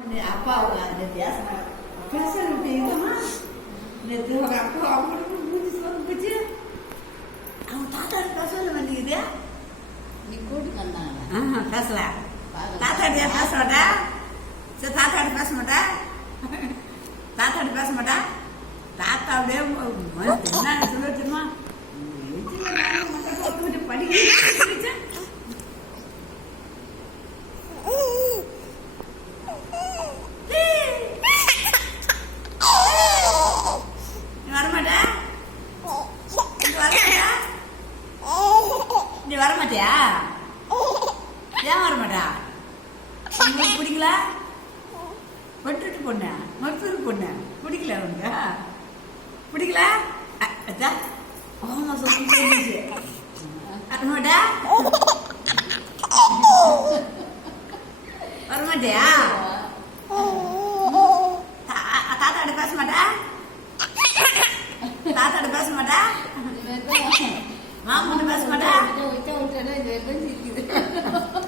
அப்பா அந்த பேசுறது இதுமா நேற்று ஒரு அப்பா அவங்களுக்கு மூஞ்சி சோறு போச்சு. அவங்க தாத்தா பேசல வேண்டியது. நீ கூட்டிட்டு வந்தாங்க பேசல. தாத்தாடியா பேச மாட்டா? சரி தாத்தாடி பேச மாட்டா? தாத்தாடி பேச மாட்டா? தாத்தா அப்படியே என்ன சொல்ல வச்சிருமா படிக்க வரமாட்டா? நீ வரமாட்டியா? ஏன் வரமாட்டா? உங்களுக்கு பிடிக்கல? வெட்டுட்டு பொண்ணு மருத்துவ பொண்ணு பிடிக்கல உனக்கு? பிடிக்கல? ஆமா சொல்லி வரமாட்டா? வரமாட்டியா? தாத்தாட பேச மாட்டா? தாத்தாட பேச மாட்டா? மாமா பேச மாட்டா? விட்டா விட்டா